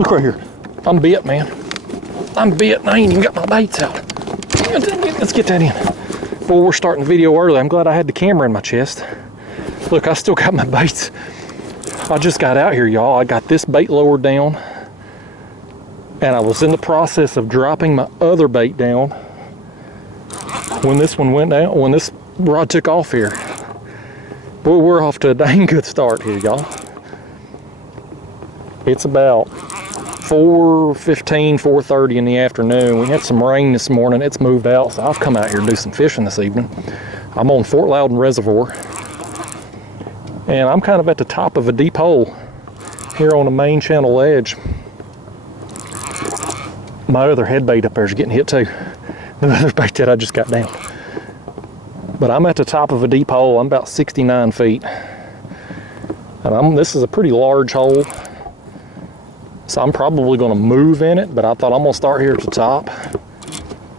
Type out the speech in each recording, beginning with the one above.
Look right here. I'm bit, man. I'm bit and I ain't even got my baits out. Let's get that in. Boy, we're starting the video early. I'm glad I had the camera in my chest. Look, I still got my baits. I just got out here, y'all. I got this bait lowered down. And I was in the process of dropping my other bait down when this one went down, when this rod took off here. Boy, we're off to a dang good start here, y'all. It's about 4:15, 4:30 in the afternoon. We had some rain this morning. It's moved out, so I've come out here to do some fishing this evening. I'm on Fort Loudon Reservoir, and I'm kind of at the top of a deep hole here on the main channel ledge. My other head bait up there is getting hit too. The other bait that I just got down. But I'm at the top of a deep hole. I'm about 69 feet. And this is a pretty large hole. So I'm probably gonna move in it, but I thought I'm gonna start here at the top.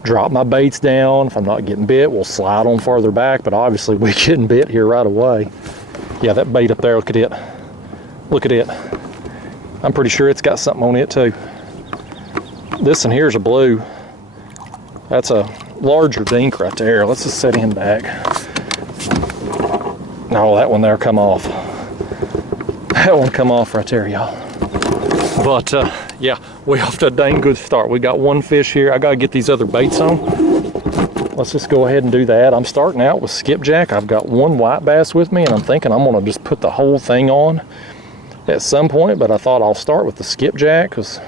Drop my baits down. If I'm not getting bit, we'll slide on farther back, but obviously we're getting bit here right away. Yeah, that bait up there, look at it. Look at it. I'm pretty sure it's got something on it too. This one here's a blue. That's a larger dink right there. Let's just set him back. No, that one there come off. That one come off right there, y'all. But yeah, we off to a dang good start. We got one fish here. I gotta get these other baits on. Let's just go ahead and do that. I'm starting out with skipjack. I've got one white bass with me, and I'm thinking I'm gonna just put the whole thing on at some point, but I thought I'll start with the skipjack because,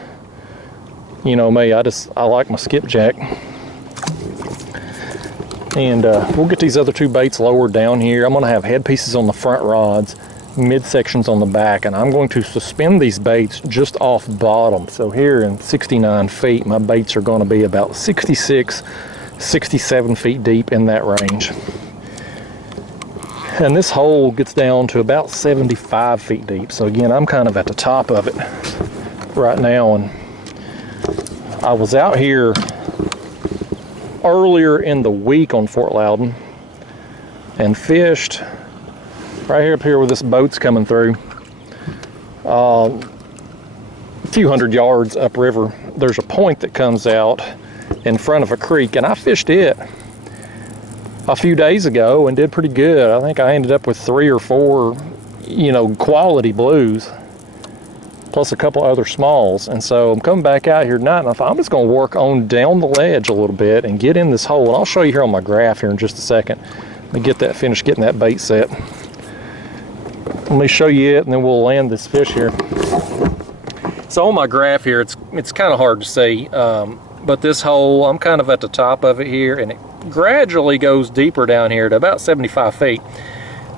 you know me, I like my skipjack. And we'll get these other two baits lowered down here. I'm gonna have head pieces on the front rods, midsections on the back, and I'm going to suspend these baits just off bottom. So here in 69 feet, my baits are gonna be about 66, 67 feet deep, in that range. And this hole gets down to about 75 feet deep. So again, I'm kind of at the top of it right now. And I was out here earlier in the week on Fort Loudon and fished right here up here where this boat's coming through. A few hundred yards upriver, there's a point that comes out in front of a creek, and I fished it a few days ago and did pretty good. I think I ended up with 3 or 4, you know, quality blues, plus a couple other smalls. And so I'm coming back out here tonight, and I thought I'm just gonna work on down the ledge a little bit and get in this hole. And I'll show you here on my graph here in just a second. Let me get that finished, getting that bait set. Let me show you it, and then we'll land this fish here. So on my graph here, it's kind of hard to see, but this hole, I'm kind of at the top of it here, and it gradually goes deeper down here to about 75 feet.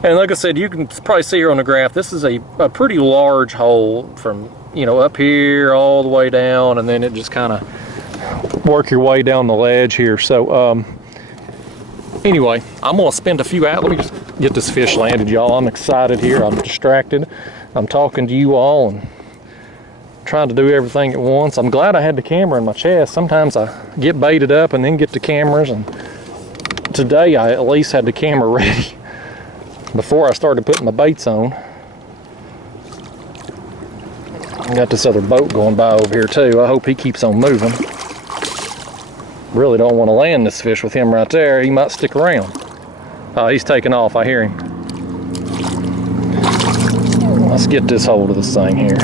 And like I said, you can probably see here on the graph, this is a pretty large hole from, you know, up here all the way down, and then it just kind of work your way down the ledge here. So anyway, I'm gonna spend a few hours. Let me just get this fish landed, y'all. I'm excited here. I'm distracted. I'm talking to you all and trying to do everything at once. I'm glad I had the camera in my chest. Sometimes I get baited up and then get the cameras, and today I at least had the camera ready before I started putting my baits on. I got this other boat going by over here too. I hope he keeps on moving. Really don't want to land this fish with him right there. He might stick around. Oh, he's taking off. I hear him. Let's get this hold of this thing here.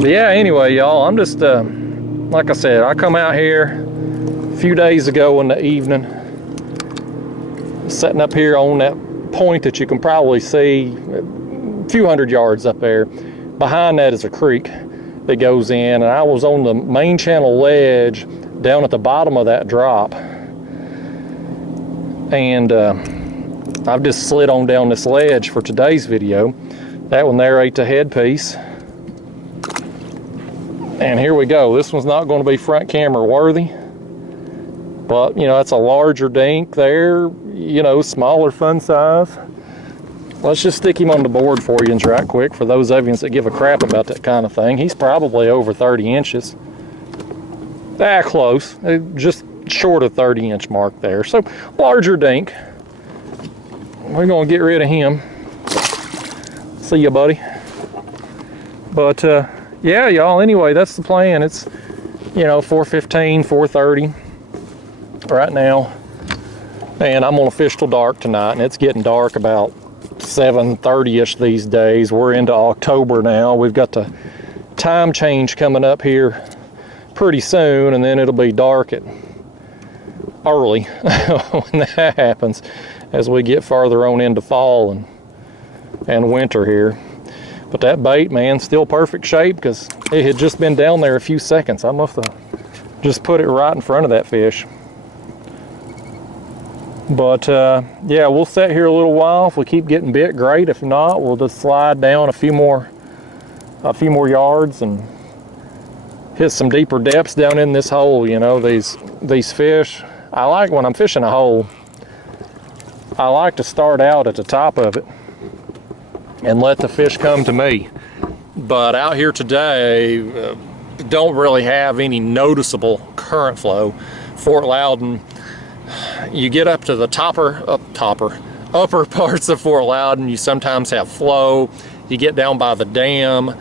But yeah, anyway, y'all, I'm just, like I said, I come out here a few days ago in the evening, sitting up here on that point that you can probably see a few hundred yards up there. Behind that is a creek that goes in, and I was on the main channel ledge down at the bottom of that drop, and I've just slid on down this ledge for today's video. That one there ate the headpiece, and here we go. This one's not going to be front camera worthy, but you know, that's a larger dink there, you know, smaller fun size. Let's just stick him on the board for you right quick, for those of you that give a crap about that kind of thing. He's probably over 30 inches. Ah, close. Just short of 30-inch mark there. So, larger dink. We're going to get rid of him. See ya, buddy. But, yeah, y'all, anyway, that's the plan. It's, you know, 4:15, 4:30 right now. And I'm gonna fish till dark tonight, and it's getting dark about 7:30ish these days. We're into October now. We've got the time change coming up here pretty soon, and then it'll be dark at early when that happens, as we get farther on into fall and winter here. But that bait, man, still perfect shape, because it had just been down there a few seconds. I must have just put it right in front of that fish. But yeah, we'll sit here a little while. If we keep getting bit, great. If not, we'll just slide down a few more yards and hit some deeper depths down in this hole. You know, these fish, I like, when I'm fishing a hole, I like to start out at the top of it and let the fish come to me. But out here today, don't really have any noticeable current flow. Fort Loudon, you get up to the upper parts of Fort Loudon, you sometimes have flow. You get down by the dam,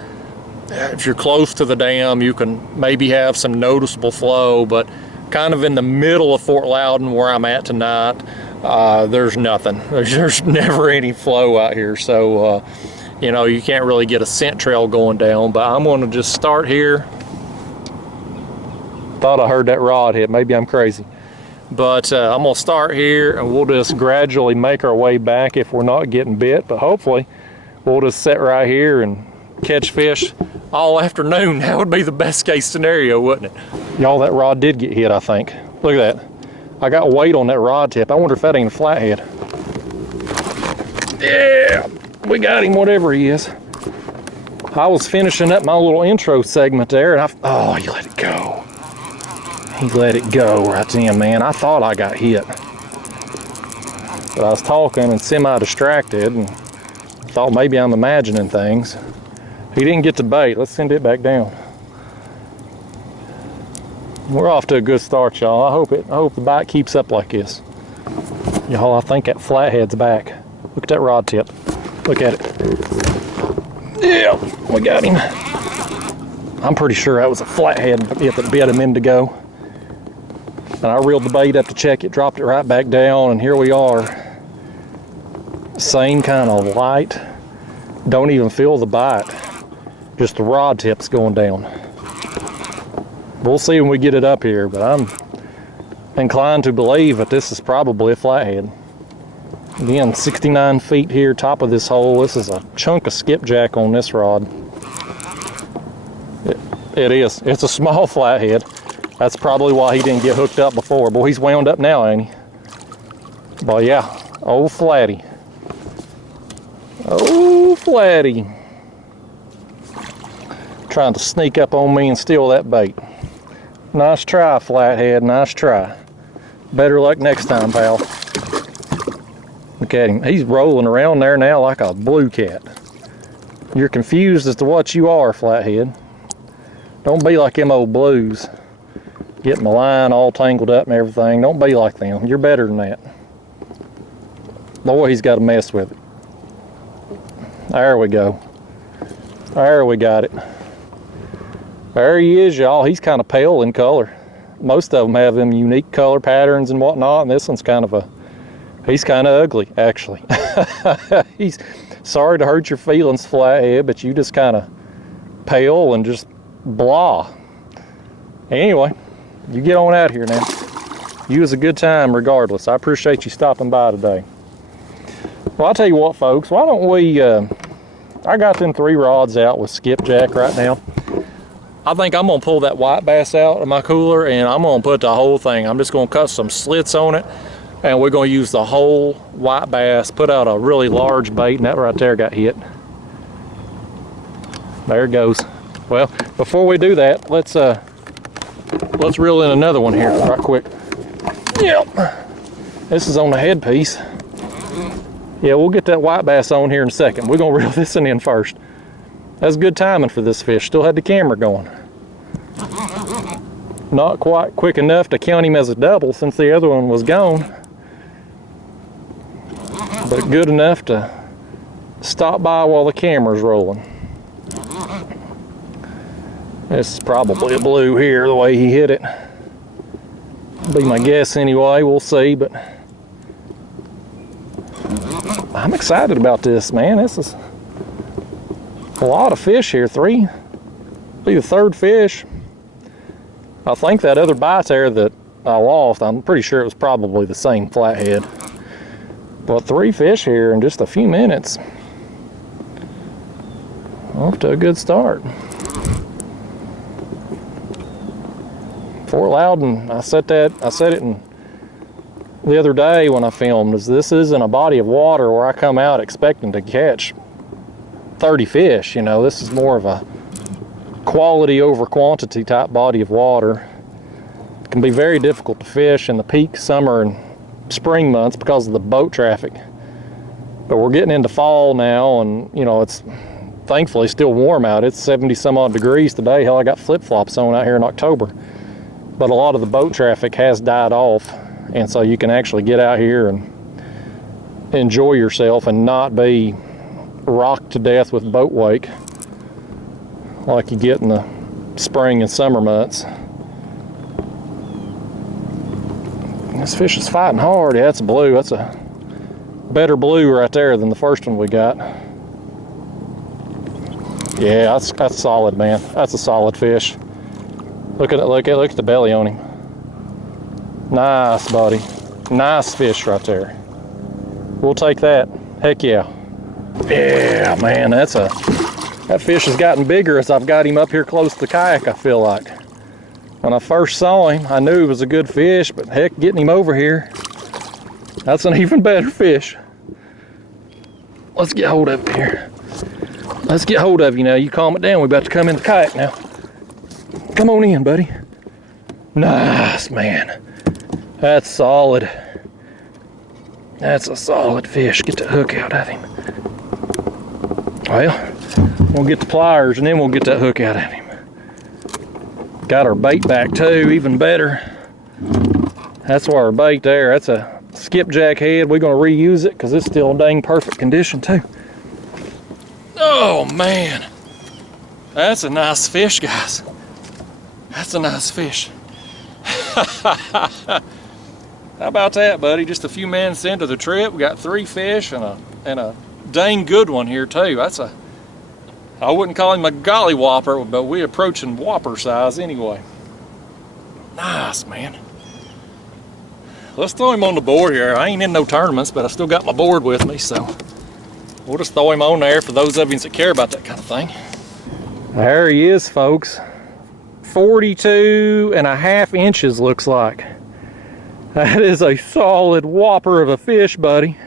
if you're close to the dam, you can maybe have some noticeable flow, but kind of in the middle of Fort Loudon where I'm at tonight, there's nothing. There's never any flow out here, so you know, you can't really get a scent trail going down. But I'm going to just start here. Thought I heard that rod hit. Maybe I'm crazy. But I'm going to start here, and we'll just gradually make our way back if we're not getting bit. But hopefully, we'll just sit right here and catch fish all afternoon. That would be the best case scenario, wouldn't it? Y'all, that rod did get hit, I think. Look at that. I got weight on that rod tip. I wonder if that ain't a flathead. Yeah, we got him, whatever he is. I was finishing up my little intro segment there, and oh, he let it go. He let it go right then, man. I thought I got hit. But I was talking and semi-distracted and thought maybe I'm imagining things. He didn't get the bait. Let's send it back down. We're off to a good start, y'all. I hope the bite keeps up like this. Y'all, I think that flathead's back. Look at that rod tip. Look at it. Yeah, we got him. I'm pretty sure that was a flathead that bit a minute ago. And I reeled the bait up to check it, dropped it right back down, and here we are. Same kind of light. Don't even feel the bite. Just the rod tips going down. We'll see when we get it up here, but I'm inclined to believe that this is probably a flathead. Again, 69 feet here, top of this hole. This is a chunk of skipjack on this rod. It is. It's a small flathead. That's probably why he didn't get hooked up before. Boy, he's wound up now, ain't he? But yeah, old flatty. Oh, flatty. Trying to sneak up on me and steal that bait. Nice try, flathead, nice try. Better luck next time, pal. Look at him. He's rolling around there now like a blue cat. You're confused as to what you are, flathead. Don't be like them old blues. Getting the line all tangled up and everything. Don't be like them. You're better than that. Boy, he's got to mess with it. There we go. There we got it. There he is, y'all. He's kind of pale in color. Most of them have them unique color patterns and whatnot, and this one's kind of he's kind of ugly, actually. He's sorry to hurt your feelings, flathead, but you just kind of pale and just blah. Anyway, you get on out here now. You was a good time regardless. I appreciate you stopping by today. Well, I'll tell you what, folks, why don't we, I got them 3 rods out with skipjack right now. I think I'm gonna pull that white bass out of my cooler, and I'm gonna put the whole thing. I'm just gonna cut some slits on it, and we're gonna use the whole white bass, put out a really large bait, and that right there got hit. There it goes. Well, before we do that, let's reel in another one here right quick. Yep. This is on the headpiece. Yeah, we'll get that white bass on here in a second. We're gonna reel this one in first. That's good timing for this fish. Still had the camera going. Not quite quick enough to count him as a double since the other one was gone, but good enough to stop by while the camera's rolling. This is probably a blue here, the way he hit it. Be my guess anyway, we'll see, but I'm excited about this, man. This is a lot of fish here. Be the third fish. I think that other bite there that I lost, I'm pretty sure it was probably the same flathead. But 3 fish here in just a few minutes. Off to a good start. Fort Loudon, I said it the other day when I filmed, this isn't a body of water where I come out expecting to catch 30 fish. You know, this is more of a quality over quantity type body of water. It can be very difficult to fish in the peak summer and spring months because of the boat traffic. But we're getting into fall now, and you know, it's thankfully still warm out. It's 70 some odd degrees today. Hell, I got flip-flops on out here in October. But a lot of the boat traffic has died off, and so you can actually get out here and enjoy yourself and not be rocked to death with boat wake like you get in the spring and summer months. This fish is fighting hard. Yeah, that's a blue. That's a better blue right there than the first one we got. Yeah, that's solid, man. That's a solid fish. Look at the belly on him. Nice, buddy. Nice fish right there. We'll take that. Heck yeah. Yeah, man, that fish has gotten bigger as I've got him up here close to the kayak, I feel like. When I first saw him, I knew he was a good fish, but heck, getting him over here, that's an even better fish. Let's get hold of him here. Let's get hold of you now. You calm it down. We're about to come in the kayak now. Come on in, buddy. Nice, man. That's solid. That's a solid fish. Get the hook out of him. Well, we'll get the pliers and then we'll get that hook out of him. Got our bait back too, even better. That's our bait there. That's a skipjack head. We're gonna reuse it because it's still in dang perfect condition too. Oh man, that's a nice fish, guys. That's a nice fish. How about that, buddy? Just a few minutes into the trip, we got 3 fish and a dang good one here too. I wouldn't call him a golly whopper, but we're approaching whopper size anyway. Nice, man. Let's throw him on the board here. I ain't in no tournaments, but I still got my board with me, so we'll just throw him on there for those of you that care about that kind of thing. There he is, folks. 42.5 inches looks like. That is a solid whopper of a fish, buddy.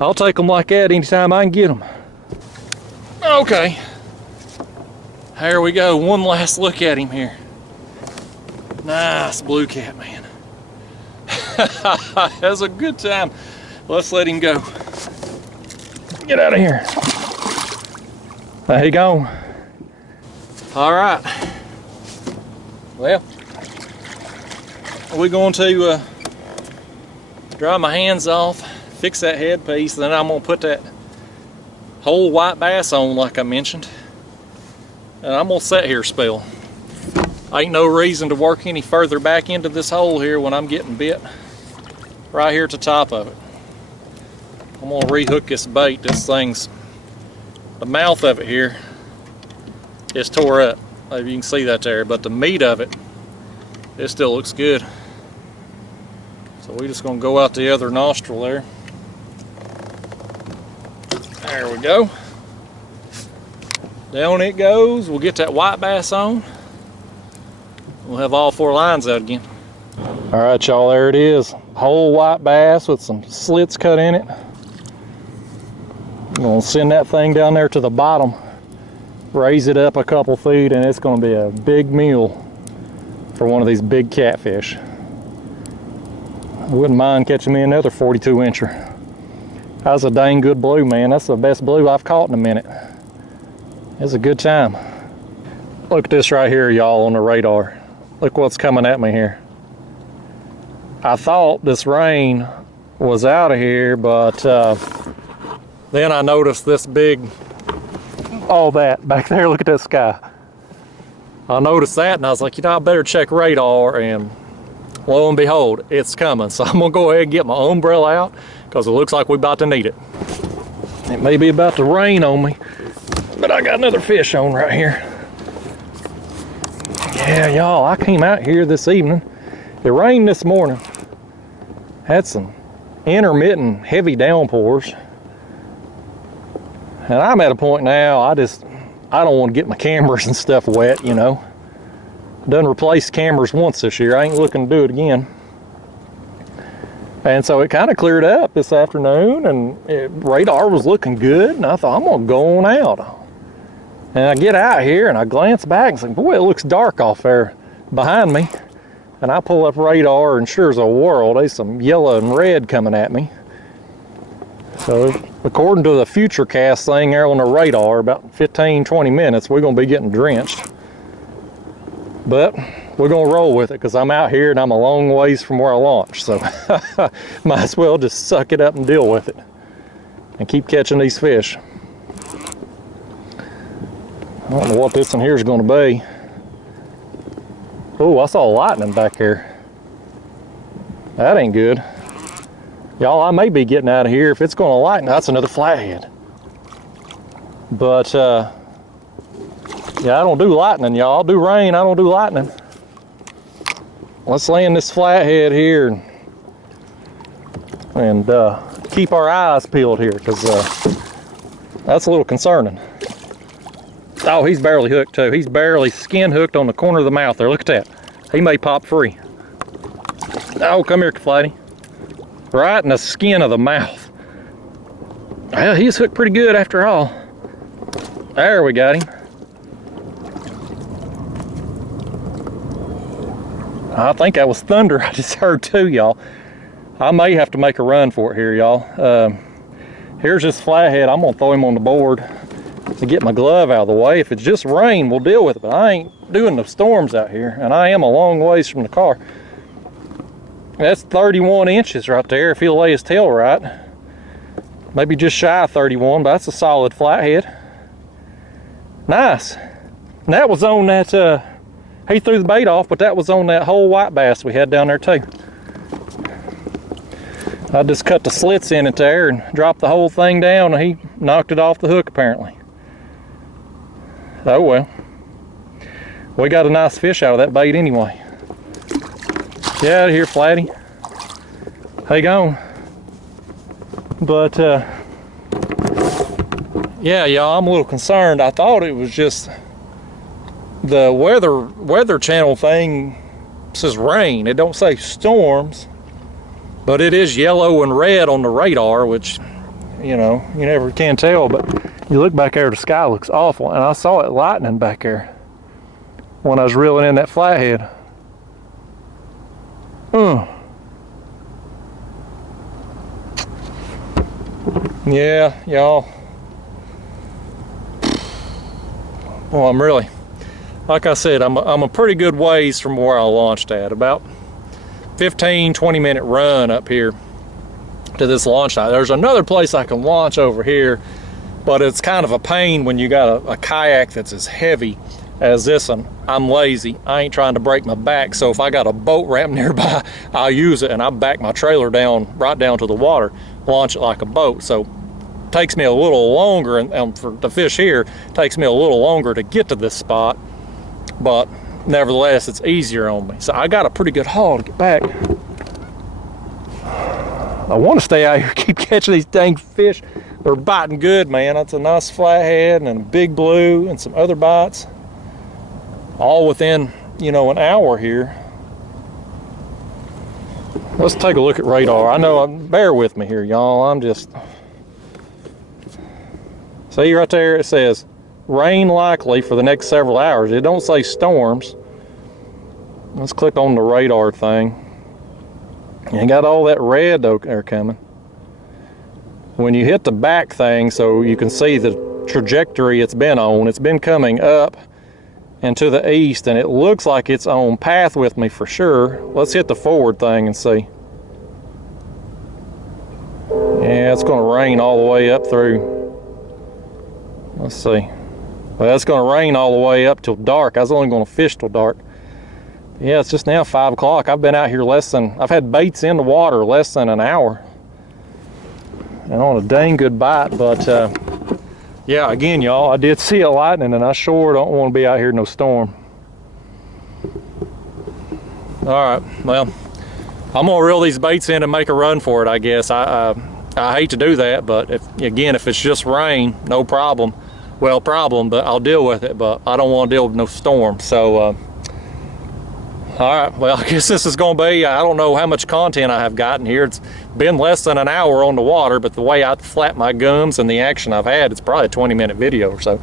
I'll take them like that anytime I can get them. Okay, here we go. One last look at him here. Nice blue cat, man. That's a good time. Let's let him go. Get out of here. There you go. All right. Well, we're going to dry my hands off, fix that headpiece, then I'm going to put that whole white bass on like I mentioned, and I'm gonna sit here a spell. Ain't no reason to work any further back into this hole here when I'm getting bit right here at the top of it. I'm gonna rehook this bait. This thing's, the mouth of it here is tore up. Maybe you can see that there, but the meat of it, it still looks good. So we're just gonna go out the other nostril there. There we go. Down it goes. We'll get that white bass on. We'll have all 4 lines out again. All right, y'all, there it is. Whole white bass with some slits cut in it. I'm gonna send that thing down there to the bottom, raise it up a couple feet, and it's gonna be a big meal for one of these big catfish. I wouldn't mind catching me another 42 incher. That's a dang good blue, man. That's the best blue I've caught in a minute. It's a good time. Look at this right here, y'all, on the radar. Look what's coming at me here. I thought this rain was out of here, but then I noticed this big, all that back there. Look at that sky. I noticed that and I was like, you know, I better check radar, and lo and behold, it's coming. So I'm gonna go ahead and get my umbrella out because it looks like we're about to need it. It may be about to rain on me, but I got another fish on right here. Yeah, y'all, I came out here this evening. It rained this morning. Had some intermittent heavy downpours. And I'm at a point now, I don't want to get my cameras and stuff wet, you know. Done replaced cameras once this year. I ain't looking to do it again. And so it kind of cleared up this afternoon, and radar was looking good, and I thought, I'm gonna go on out. And I get out here and I glance back and say, boy, it looks dark off there behind me. And I pull up radar, and sure as a whirl, there's some yellow and red coming at me. So according to the futurecast thing there on the radar, about 15-20 minutes, we're gonna be getting drenched. But we're gonna roll with it because I'm out here and I'm a long ways from where I launched. So might as well just suck it up and deal with it and keep catching these fish. I don't know what this in here is gonna be. Oh, I saw lightning back here. That ain't good. Y'all, I may be getting out of here. If it's gonna lighten, that's another flathead. But yeah, I don't do lightning, y'all. I do rain, I don't do lightning. Let's land this flathead here and keep our eyes peeled here, because that's a little concerning. Oh, he's barely hooked too. He's barely skin hooked on the corner of the mouth there. Look at that. He may pop free. Oh, come here, Flatty. Right in the skin of the mouth. Well, he's hooked pretty good after all. There, we got him. I think that was thunder I just heard too, y'all. I may have to make a run for it here, y'all. Here's this flathead. I'm gonna throw him on the board to get my glove out of the way. If it's just rain, we'll deal with it, but I ain't doing the storms out here, and I am a long ways from the car. That's 31 inches right there if he'll lay his tail right. Maybe just shy of 31, but that's a solid flathead. Nice. And that was on that, he threw the bait off, but that was on that whole white bass we had down there too. I just cut the slits in it there and dropped the whole thing down, and he knocked it off the hook apparently. Oh well. We got a nice fish out of that bait anyway. Get out of here, Flatty. Hang on. But yeah, y'all, I'm a little concerned. I thought it was just the weather channel thing says rain. It don't say storms, but it is yellow and red on the radar, which, you know, you never can tell. But you look back there, the sky looks awful, and I saw it lightning back there when I was reeling in that flathead. Yeah, y'all. Well, I'm really, like I said, I'm a pretty good ways from where I launched at. About 15-20 minute run up here to this launch site. There's another place I can launch over here, but it's kind of a pain when you got a kayak that's as heavy as this one. I'm lazy. I ain't trying to break my back, so if I got a boat ramp nearby, I'll use it, and I back my trailer down, right down to the water, launch it like a boat. So it takes me a little longer, and for the fish here, it takes me a little longer to get to this spot, but nevertheless, it's easier on me. So I got a pretty good haul to get back. I want to stay out here, keep catching these dang fish. They're biting good, man. That's a nice flathead and a big blue and some other bites. All within, you know, an hour here. Let's take a look at radar. I know, bear with me here, y'all. I'm just... See right there, it says rain likely for the next several hours. It don't say storms. Let's click on the radar thing. You got all that red there coming. When you hit the back thing, so you can see the trajectory it's been on, it's been coming up and to the east, and it looks like it's on path with me for sure. Let's hit the forward thing and see. Yeah, it's going to rain all the way up through. Let's see. Well, it's going to rain all the way up till dark. I was only going to fish till dark. Yeah, it's just now 5 o'clock. I've been out here I've had baits in the water less than an hour. And on a dang good bite, but yeah, again, y'all, I did see a lightning, and I sure don't want to be out here in no storm. All right, well, I'm gonna reel these baits in and make a run for it, I guess. I hate to do that, but if it's just rain, no problem. Well, but I'll deal with it, but I don't want to deal with no storm. So, all right, well, I guess this is gonna be, I don't know how much content I have gotten here. It's been less than an hour on the water, but the way I flap my gums and the action I've had, it's probably a 20-minute video or so.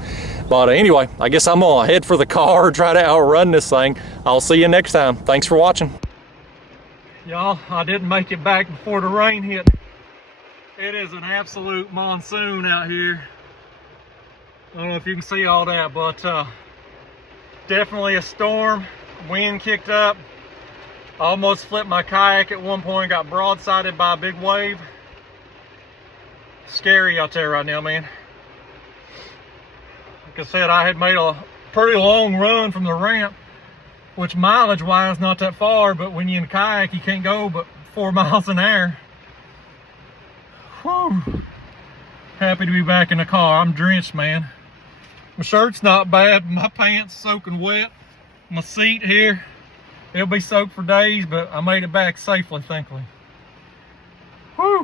But anyway, I guess I'm gonna head for the car, try to outrun this thing. I'll see you next time. Thanks for watching. Y'all, I didn't make it back before the rain hit. It is an absolute monsoon out here. I don't know if you can see all that, but definitely a storm. Wind kicked up. I almost flipped my kayak at one point, got broadsided by a big wave. Scary out there right now, man. Like I said, I had made a pretty long run from the ramp, which mileage-wise not that far, but when you're in a kayak, you can't go but 4 miles an hour. Whew. Happy to be back in the car. I'm drenched, man. My shirt's not bad, but my pants soaking wet. My seat here, it'll be soaked for days, but I made it back safely, thankfully. Whew.